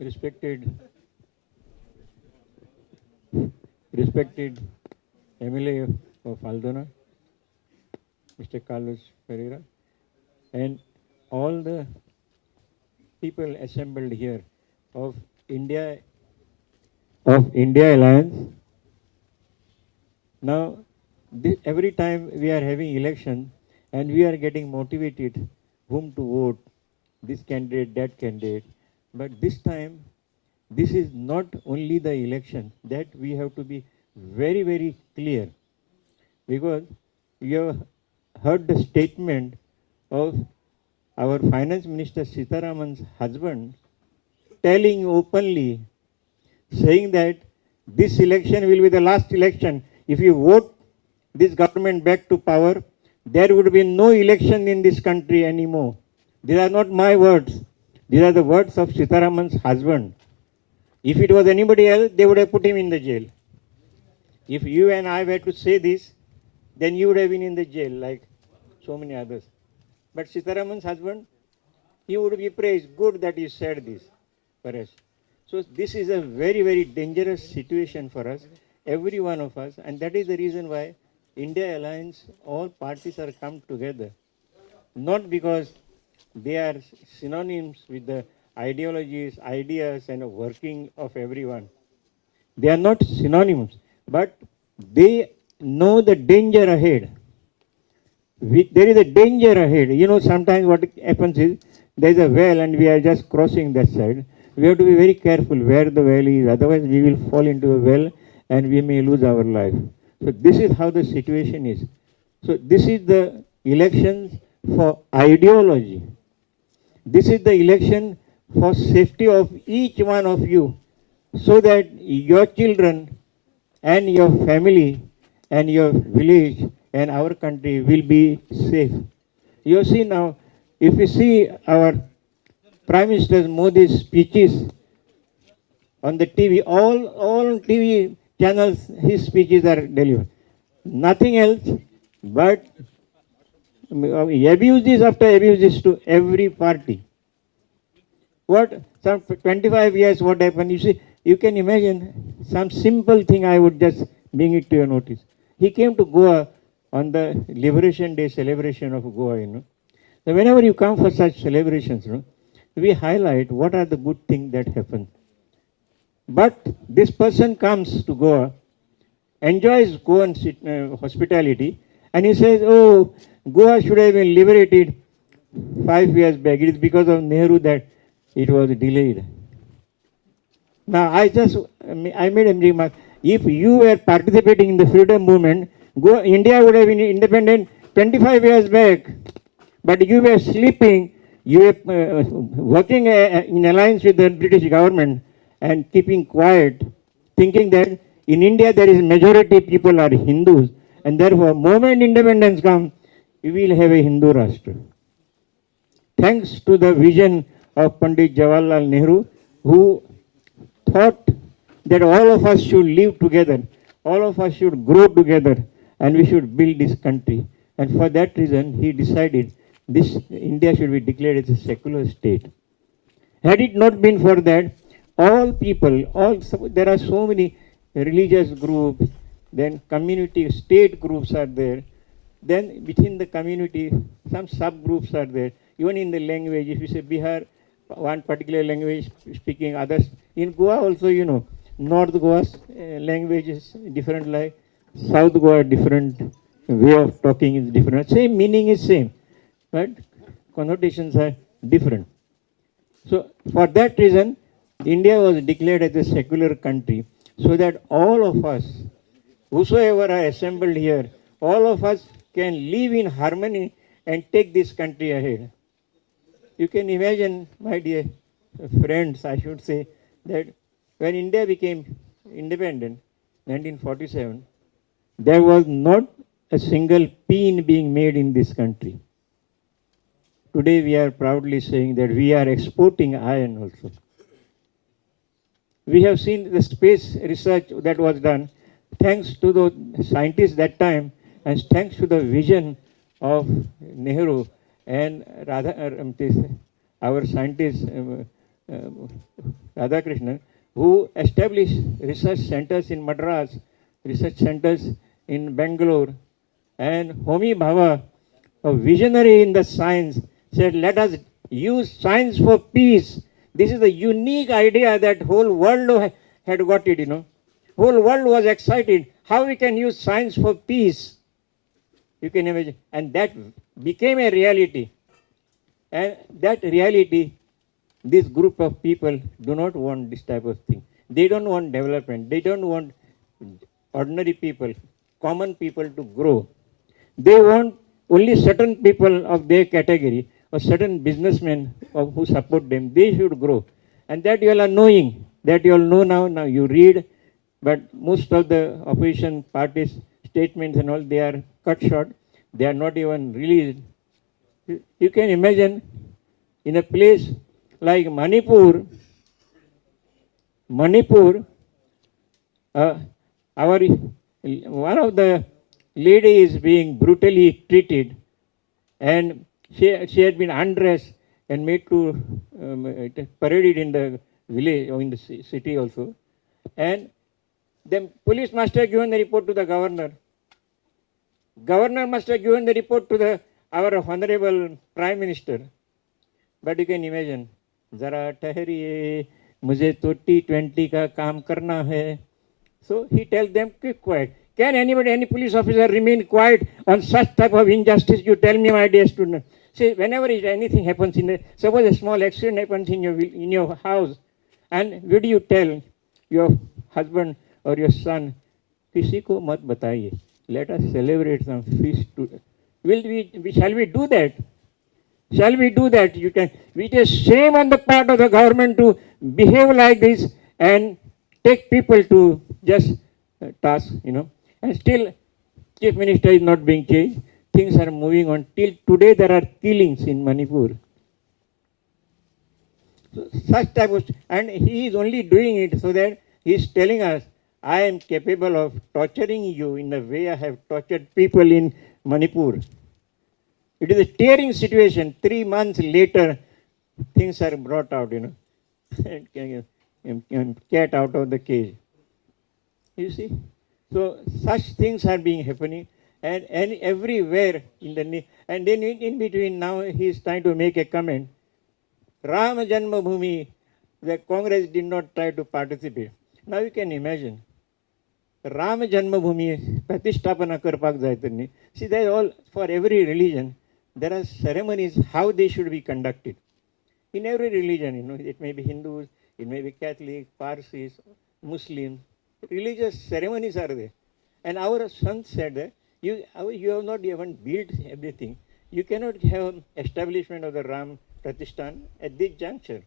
respected, respected MLA of Aldona, Mr. Carlos Pereira, and all the people assembled here of India Alliance. Now, every time we are having election and we are getting motivated whom to vote, this candidate, that candidate. But this time, this is not only the election, that we have to be very, very clear. Because you have heard the statement of our finance minister Sitaraman's husband telling openly, saying that this election will be the last election. If you vote this government back to power, there would be no election in this country anymore. These are not my words. These are the words of Sitaraman's husband. If it was anybody else, they would have put him in the jail. If you and I were to say this, then you would have been in the jail like so many others. But Sitaraman's husband, he would be praised. Good that you said this for us. So this is a very, very dangerous situation for us, every one of us, and that is the reason why India Alliance, all parties are come together. Not because they are synonyms with the ideologies, ideas, and working of everyone. They are not synonyms, but they know the danger ahead. There is a danger ahead. You know, sometimes what happens is there is a well and we are just crossing that side. We have to be very careful where the well is, otherwise we will fall into a well and we may lose our life. So this is how the situation is. So this is the elections for ideology. This is the election for safety of each one of you, so that your children and your family and your village and our country will be safe. You see now, if you see our Prime Minister Modi's speeches on the TV, all TV channels, his speeches are delivered. Nothing else but abuses after abuses to every party. What, some 25 years, what happened? You see, you can imagine some simple thing. I would just bring it to your notice. He came to Goa on the Liberation Day celebration of Goa, you know. So whenever you come for such celebrations, you know, we highlight what are the good things that happen. But this person comes to Goa, enjoys Goan hospitality, and he says, oh, Goa should have been liberated 5 years back. It is because of Nehru that it was delayed. Now, I made a remark. If you were participating in the freedom movement, India would have been independent 25 years back. But you were sleeping, you were working in alliance with the British government and keeping quiet, thinking that in India there is majority people are Hindus, and therefore, moment independence comes, we will have a Hindu Rashtra. Thanks to the vision of Pandit Jawaharlal Nehru, who thought that all of us should live together, all of us should grow together, and we should build this country. And for that reason, he decided this India should be declared as a secular state. Had it not been for that, all people, there are so many religious groups, then community, state groups are there. Then within the community, some subgroups are there. Even in the language, if you say Bihar, one particular language speaking, others. In Goa also, you know, North Goa's language is different, like South Goa, different way of talking is different. Same meaning is same, but connotations are different. So for that reason, India was declared as a secular country, so that all of us, whosoever are assembled here, all of us can live in harmony and take this country ahead. You can imagine, my dear friends, I should say, that when India became independent, 1947, there was not a single pin being made in this country. Today we are proudly saying that we are exporting iron also. We have seen the space research that was done thanks to the scientists that time and thanks to the vision of Nehru and our scientists, Radhakrishnan, who established research centers in Madras, research centers in Bangalore, and Homi Bhabha, a visionary in the science, said, let us use science for peace. This is the unique idea that whole world had got it, Whole world was excited. How we can use science for peace? You can imagine. And that became a reality. And that reality, this group of people do not want this type of thing. They don't want development. They don't want ordinary people, common people to grow. They want only certain people of their category or certain businessmen who support them. They should grow. And that you all are knowing, that you all know now. Now you read, but most of the opposition parties' statements and all, they are cut short. They are not even released. You can imagine in a place like Manipur, our one of the lady is being brutally treated, and she had been undressed and made to paraded in the village or in the city also, and the police must have given the report to the governor. Governor must have given the report to our honorable Prime Minister. But you can imagine, जरा ठहरिए, मुझे तो T20 का काम करना है. So he tells them, keep quiet. Can anybody, any police officer remain quiet on such type of injustice? You tell me, my dear student. See, whenever anything happens, suppose a small accident happens in your house, and would you tell your husband or your son, किसी को मत बताइए. Let us celebrate some feast. Shall we do that? Shall we do that? It is shame on the part of the government to behave like this and take people to just task, And still, Chief Minister is not being changed. Things are moving on. Till today, there are killings in Manipur. So, such type of, and he is only doing it so that he is telling us, I am capable of torturing you in the way I have tortured people in Manipur. It is a tearing situation. 3 months later, things are brought out, cat out of the cage. You see? So such things are being happening, and everywhere and then in between now he is trying to make a comment. Ram Janmabhoomi, the Congress did not try to participate. Now you can imagine. Ram Janmabhoomi, Pratisthapana Karpak Zaitani. See, they all, for every religion, there are ceremonies how they should be conducted. In every religion, it may be Hindus, it may be Catholic, Parsis, Muslims. Religious ceremonies are there. And our son said that you have not even built everything. You cannot have establishment of the Ram Pratishthan at this juncture.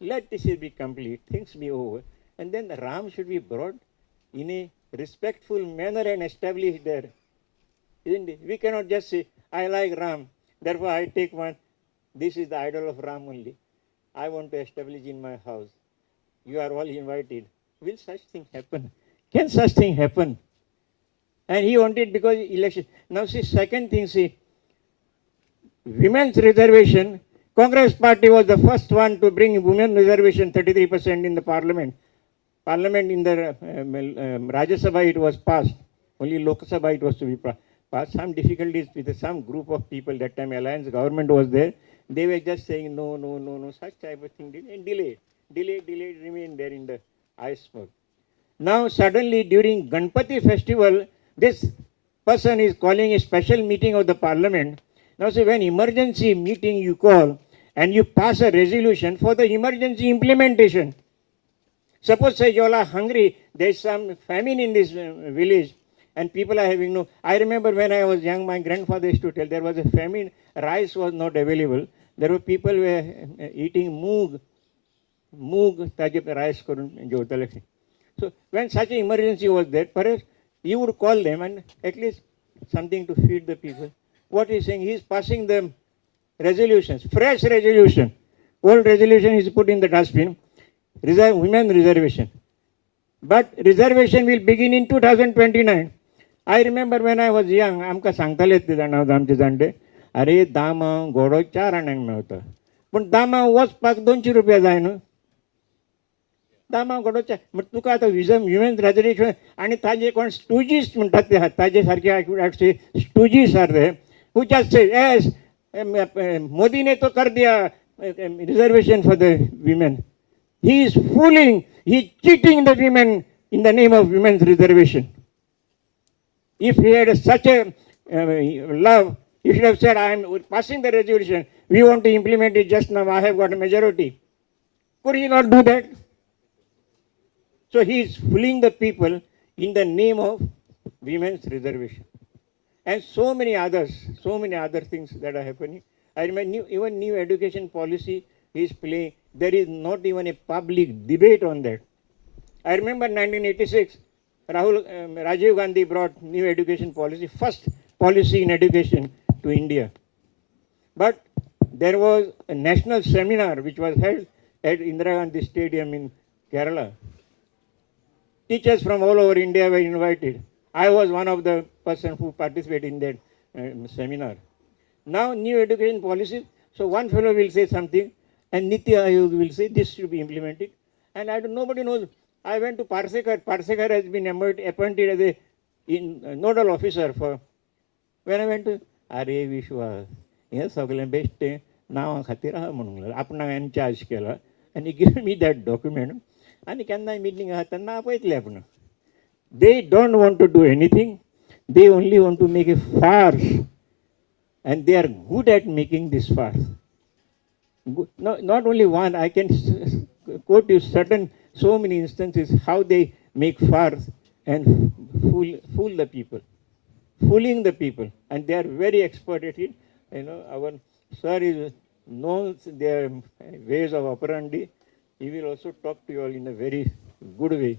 Let this be complete, things be over. And then the Ram should be brought in a respectful manner and established there. Isn't it? We cannot just say, I like Ram, therefore I take one. This is the idol of Ram only. I want to establish in my house. You are all invited. Will such thing happen? Can such thing happen? And he wanted because election. Now see, second thing, see, women's reservation. Congress party was the first one to bring women reservation 33% in the parliament. Parliament in the Rajya Sabha it was passed. Only Lok Sabha it was to be passed. Some difficulties with some group of people, that time alliance government was there. They were just saying no, such type of thing, and delayed, remained there in the ice smoke. Now suddenly during Ganpati festival, this person is calling a special meeting of the parliament. Now see, when emergency meeting you call and you pass a resolution for the emergency implementation. Suppose say you all are hungry, there is some famine in this village and people are having no. I remember when I was young, my grandfather used to tell there was a famine, rice was not available. There were people who were eating moog tajib rice. So when such an emergency was there, perhaps you would call them and at least something to feed the people. What he is saying, he is passing them resolutions, fresh resolution. Old resolution is put in the dustbin. Women reservation. But reservation will begin in 2029. I remember when I was young, आमका सांगतालेत ते जाणा आमचे जाणटे, अरे दाम घोडो 4 आण्यांक मेवता. पूण दामा वचपाक 200 रुपया जाय न्हू. दामा घडोवचें म्हण तुका आतां विमेन रिजर्वेशन आनी ताजे कोण स्टुजीस म्हणटात ते आहात ताजे सारके स्टुजीस आर रे हू जस्ट से एस मोदी ने तो कर दिया reservation for the women. He is fooling, he is cheating the women in the name of women's reservation. If he had such a love, he should have said, I am passing the resolution. We want to implement it just now. I have got a majority. Could he not do that? So he is fooling the people in the name of women's reservation. And so many other things that are happening. I remember even new education policy he is playing. There is not even a public debate on that. I remember 1986, Rajiv Gandhi brought new education policy, first policy in education to India. But there was a national seminar which was held at Indira Gandhi Stadium in Kerala. Teachers from all over India were invited. I was one of the persons who participated in that seminar. Now new education policy, so one fellow will say something and Niti Aayog will say this should be implemented. And nobody knows. I went to Parsekar. Parsekar has been appointed as a nodal officer for. When I went to Are Vishwas, yes, best now Khatira Mungal, Apna charge Kela, and he gave me that document. And he can meeting Hatana Poet Lebna. They don't want to do anything, they only want to make a farce. And they are good at making this farce. No, not only one, I can quote you so many instances how they make farce and fool the people, fooling the people, and they are very expert at it. You know, our sir is knows their ways of operandi. He will also talk to you all in a very good way.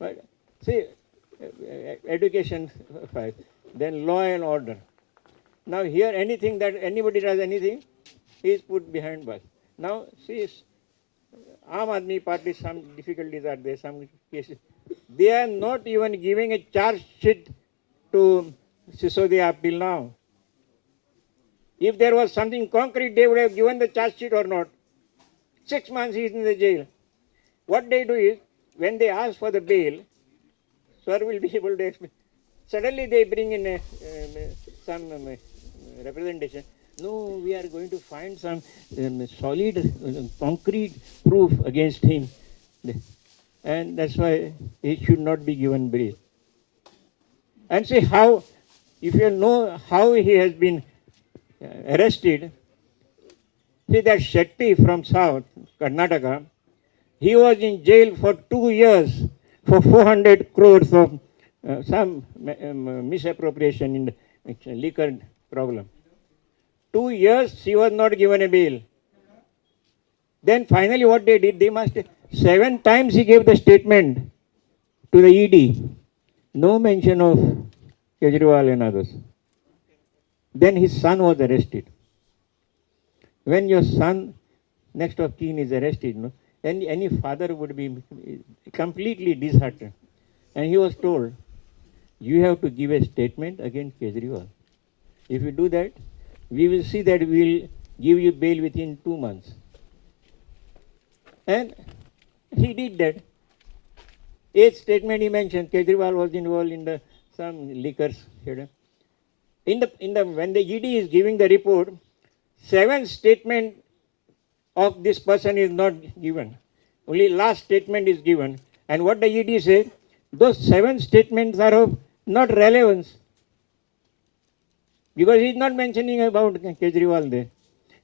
But see, education, then law and order. Now here, anything that anybody does anything, he is put behind bars. Now see. Aam Aadmi Party, some difficulties are there, some cases. They are not even giving a charge sheet to Sisodia up till now. If there was something concrete, they would have given the charge sheet or not. 6 months he is in the jail. What they do is, when they ask for the bail, sir will be able to explain. Suddenly they bring in some representation. No, we are going to find some solid, concrete proof against him. And that's why he should not be given bail. And see how, if you know how he has been arrested, see that Shetty from South, Karnataka, he was in jail for 2 years for 400 crores of some misappropriation in the liquor problem. 2 years he was not given a bail. Then finally what they did, they must, 7 times he gave the statement to the ED. No mention of Kejriwal and others. Then his son was arrested. When your son, next of kin, is arrested, no, any father would be completely disheartened. And he was told, you have to give a statement against Kejriwal. If you do that, we will see that we will give you bail within 2 months. And he did that. 8th statement he mentioned, Kejriwal was involved in some liquors. When the ED is giving the report, 7th statement of this person is not given. Only last statement is given. And what the ED said, those 7 statements are of not relevance. Because he is not mentioning about Kejriwal there.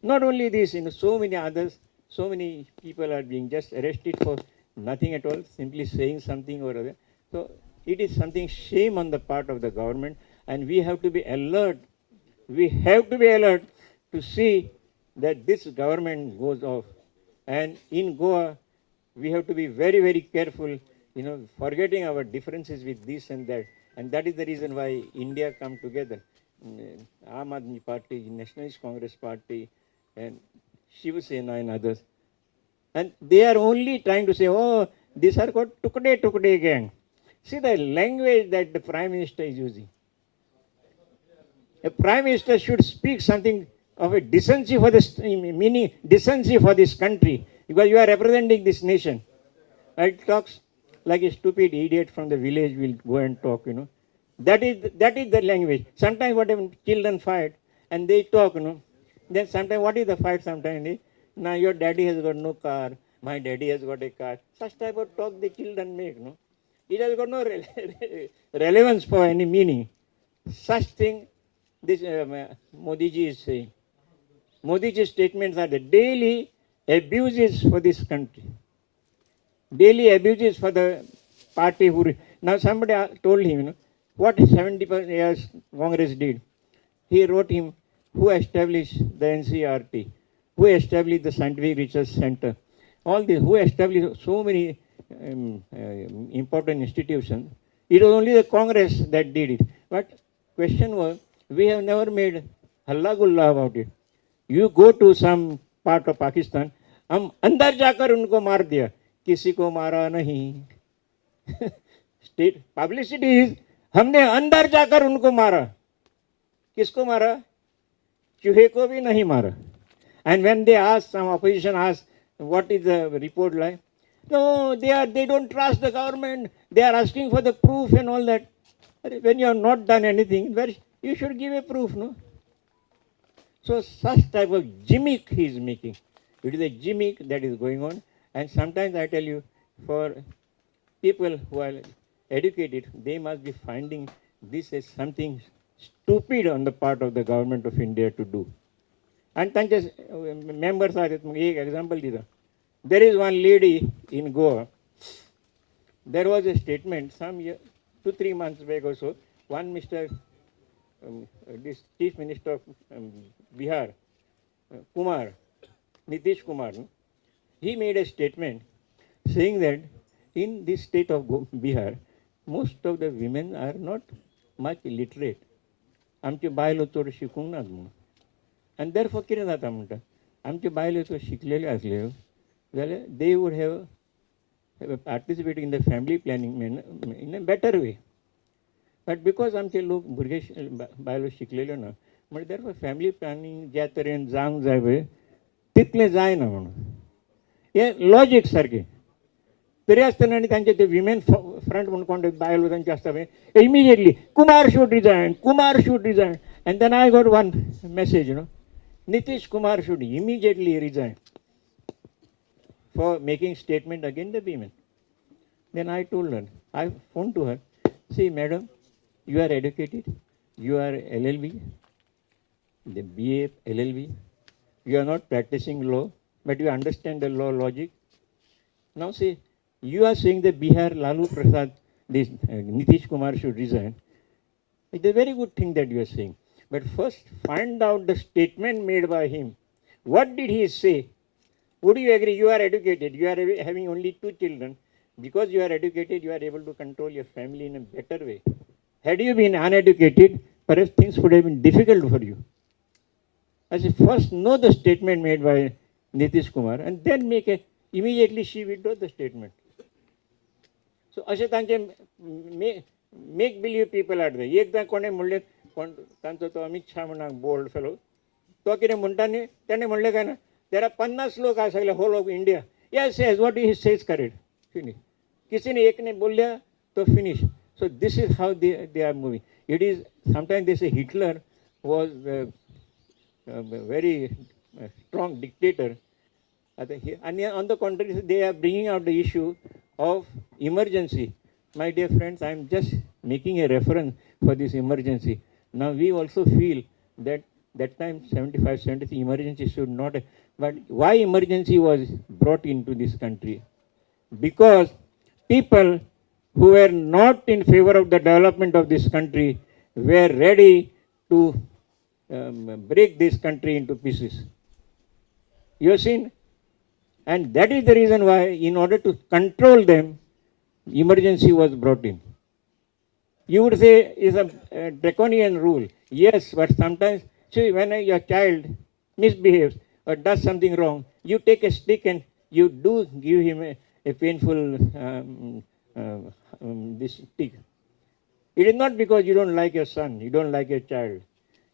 Not only this, so many others, so many people are being just arrested for nothing at all, simply saying something or other. So it is something shame on the part of the government, and we have to be alert. We have to be alert to see that this government goes off. And in Goa, we have to be very, very careful, forgetting our differences with this and that. And that is the reason why India come together. Aam Aadmi Party, Nationalist Congress Party, and Shiv Sena and others. And they are only trying to say, oh, these are called Tukde gang. See the language that the Prime Minister is using. A Prime Minister should speak something of a decency for this, meaning decency for this country, because you are representing this nation. It talks like a stupid idiot from the village will go and talk, you know. That is the language. Sometimes what happens, children fight and they talk, you know. Then sometimes what is the fight sometimes? Now your daddy has got no car, my daddy has got a car. Such type of talk the children make, no. It has got no relevance for any meaning. Such thing this Modi ji is saying. Modi ji's statements are the daily abuses for this country. Daily abuses for the party who. Now somebody told him, you know, what 70 years Congress did. He wrote him, who established the NCRT, who established the Scientific Research Center, all this, who established so many important institutions. It was only the Congress that did it. But question was, we have never made halla gulla about it. You go to some part of Pakistan, हम अंदर जाकर उनको मार दिया, किसी को मारा नहीं. State publicity is, हमने अंदर जाकर उनको मारा. किसको मारा? चूहे को भी नहीं मारा. And when they asked, some opposition asked, what is the report like? No, they don't trust the government. They are asking for the proof and all that. When you have not done anything, you should give a proof, no? So such type of gimmick he is making. It is a gimmick that is going on. And sometimes I tell you, for people who are educated, they must be finding this as something stupid on the part of the government of India to do. And त्यांचे members are, एक example दिला. There is one lady in Goa. There was a statement some 2-3 months back or so. One Mr. This Chief Minister of Bihar, Kumar, Nitish Kumar, he made a statement saying that in this state of Bihar, most of the women are not much literate. आमचे बायलो चड शिकूंक नात म्हणून. आनी therefore कितें जाता म्हणटा, आमचे बायलो चड शिकलेल्यो आसल्यो जाल्यार they would have participate in the family planning in a better way. But because आमचे लोक भुरगे बायलो शिकलेल्यो ना म्हणजे देरफॉर फॅमिली प्लॅनिंग ज्या तरेन जावंक जाय पळय तितलें जायना म्हणून. हें लॉजीक सारकें. तरी आसतना आनी तांचे ते विमेन फ्रंट म्हणून कोण बायलो तांचे आसता पळय immediately Kumar should resign, Kumar should resign. And then I got one message, you know, Nitish Kumar should immediately resign for making statement against the women. Then I told her, I phoned to her, see madam, you are educated, you are LLB, the BA, LLB, you are not practicing law, but you understand the law logic. Now see, you are saying that Bihar Lalu Prasad, this Nitish Kumar should resign. It's a very good thing that you are saying. But first find out the statement made by him. What did he say? Would you agree? You are educated, you are having only 2 children. Because you are educated, you are able to control your family in a better way. Had you been uneducated, perhaps things would have been difficult for you. I said, first know the statement made by Nitish Kumar and then immediately she withdraw the statement. So असे तांचे make believe people are there. एकदा कोणे म्हणले कोण तांचो तो अमित शाह म्हणून bold fellow तो कितें म्हणटा न्ही तेणें म्हणलें काय ना तेरा 50 लोक आसले whole of India yes yes what he says correct finish किसी ने एक ने बोलिया तो finish. So this is how they are moving. It is sometimes they say Hitler was very strong dictator. And on the contrary, they are bringing out the issue of emergency. My dear friends, I am just making a reference for this emergency. Now we also feel that that time 75, 73 emergency should not. But why emergency was brought into this country? Because people who were not in favor of the development of this country were ready to break this country into pieces. You have seen? And that is the reason why, in order to control them, emergency was brought in. You would say it's a draconian rule. Yes, but sometimes, see, when your child misbehaves or does something wrong, you take a stick and you do give him a painful this stick. It is not because you don't like your son, you don't like your child.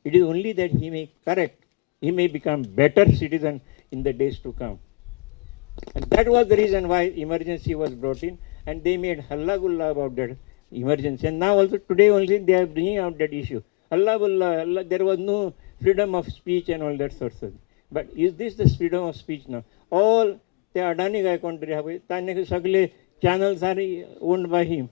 It is only that he may correct he may become better citizen in the days to come. And that was the reason why emergency was brought in, and they made halla gulla about that emergency. And now also today only they are bringing out that issue. Halla gulla, Allah, there was no freedom of speech and all that sorts of thing. But is this the freedom of speech now? All the Adani guy country have sagle channels are owned by him.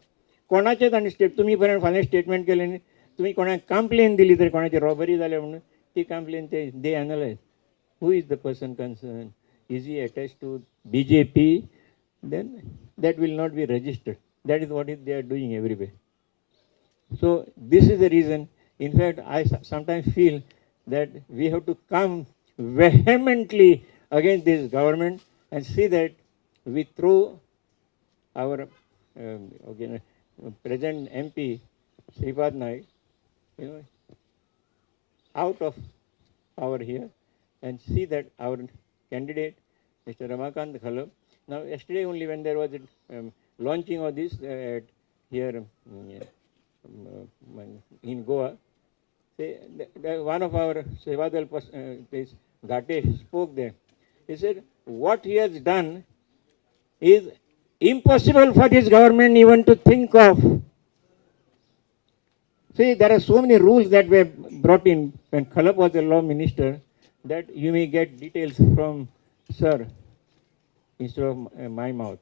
कोणाचेच आणि state तुम्ही पर्यंत फाल्यां statement केलें न्ही तुम्ही कोणाक complain दिली तर कोणाची रॉबरी जाल्या म्हणून ती कंप्लेन ते they analyse who is the person concern is he attached to BJP, then that will not be registered. That is what they are doing everywhere. So this is the reason. In fact, I sometimes feel that we have to come vehemently against this government and see that we throw our present MP, Sripad Naik, out of power here and see that our candidate, Mr. Ramakant Khalab. Now, yesterday only when there was a launching of this here in Goa, one of our Sevadal Ghate spoke there. He said, what he has done is impossible for this government even to think of. See, there are so many rules that were brought in when Khalab was the law minister, that you may get details from sir instead of my mouth.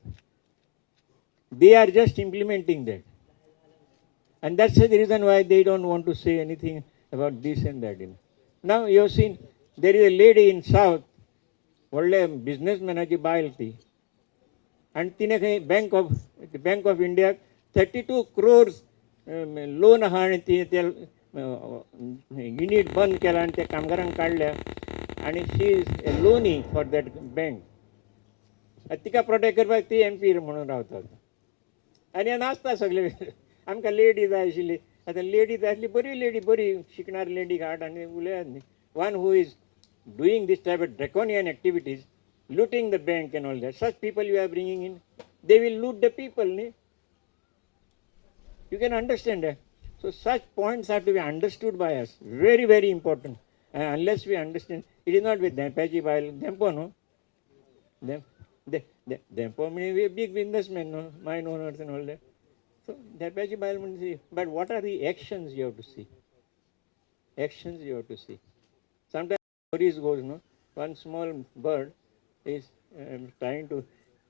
They are just implementing that. And that's the reason why they don't want to say anything about this and that. Now you have seen, there is a lady in South, ಒಳ್ಳೆ business ಮ್ಯಾನಾಗಿ ಬಾಯಿಲ್ತಿ and तिने काही Bank of India 32 crores loan आहा आणि ते unit बंद केला आणि त्या कामगारांक काढल्या आणि she is a Loni for that bank तिका प्रोटेक्ट करपाक ती MP म्हणून रावतात आनी हे नाचता सगळे आमकां लेडी जाय आशिल्ली आतां लेडी जाय आसली बरी लेडी बरी शिकणारी लेडी हाड आनी उलयात न्ही one who is doing this type of draconian activities looting the bank and all that. Such people you are bringing in, they will loot the people. Ne? You can understand that. So such points have to be understood by us. Very, very important. Unless we understand, it is not with Dempaji Bail. Dempo, no? Dempo may be a big businessman, no? Mine owners and all that. So Dempaji Bail will see. But what are the actions you have to see? Actions you have to see. Sometimes stories goes, no? One small bird is trying to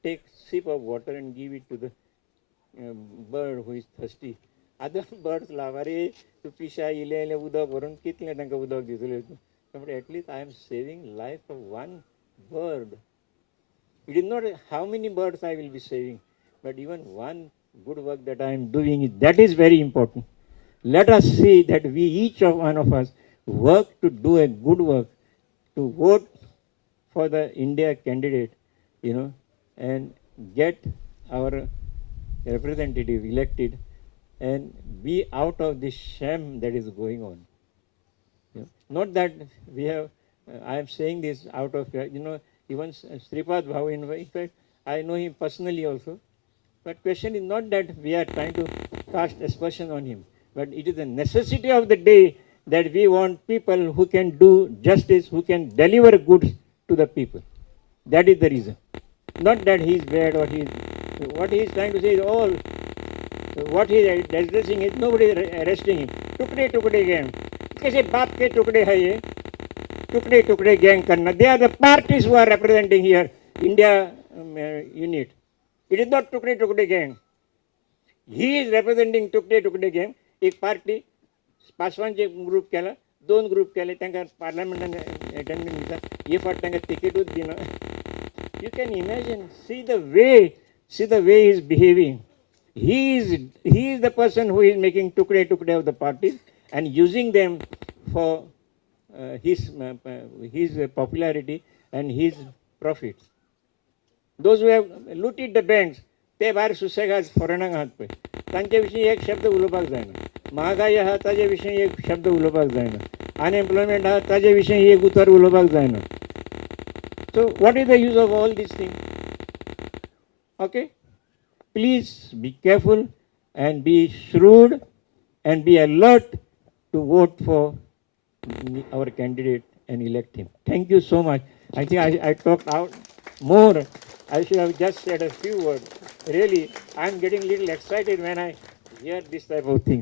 take sip of water and give it to the bird who is thirsty. Other birds laugh, "Are tu pisha ile udak varon kitle tanka udak dizule." But at least I am saving life of one bird. It is not how many birds I will be saving, but even one good work that I am doing, that is very important. Let us see that we each of one of us work to do a good work, to vote for the India candidate, and get our representative elected and be out of this sham that is going on. Not that we have, I am saying this out of, even Sripad Bhau, in fact, I know him personally also. But question is not that we are trying to cast aspersion on him, but it is a necessity of the day that we want people who can do justice, who can deliver goods to the people. That is the reason. Not that he is bad or what he is trying to say is all, what he is addressing is nobody is arresting him. Tukde tukde gang. कैसे बाप के टुकड़े है ये टुकड़े टुकड़े gang करना. They are the parties who are representing here India unit. It is not टुकड़े टुकड़े gang. He is representing टुकड़े टुकड़े gang. एक पार्टी पासवानचे ग्रुप केला, 2 ग्रुप केले, तांकां पार्लमेंटान अटेंडमेंट दिता, हे फावट तांकां तिकेटूच दिना. You can imagine, see the way he is behaving. He is the person who is making tukde of the parties and using them for his popularity and his profits. Those who have looted the banks, ते भायर सुसेगाद फॉरेनाक आहात पळय, तांचे विशीं एक शब्द उलोवपाक जायना. महागाई आहा ताजे विशीं एक शब्द उलोवपाक जायना. अनएम्प्लॉयमेंट आहा ताजे विशीं एक उतर उलोवपाक जायना. So what is the use of all these things? Okay? Please be careful and be shrewd and be alert to vote for our candidate and elect him. Thank you so much. I think I talked out more. I should have just said a few words. Really, I'm getting a little excited when I hear this type of thing.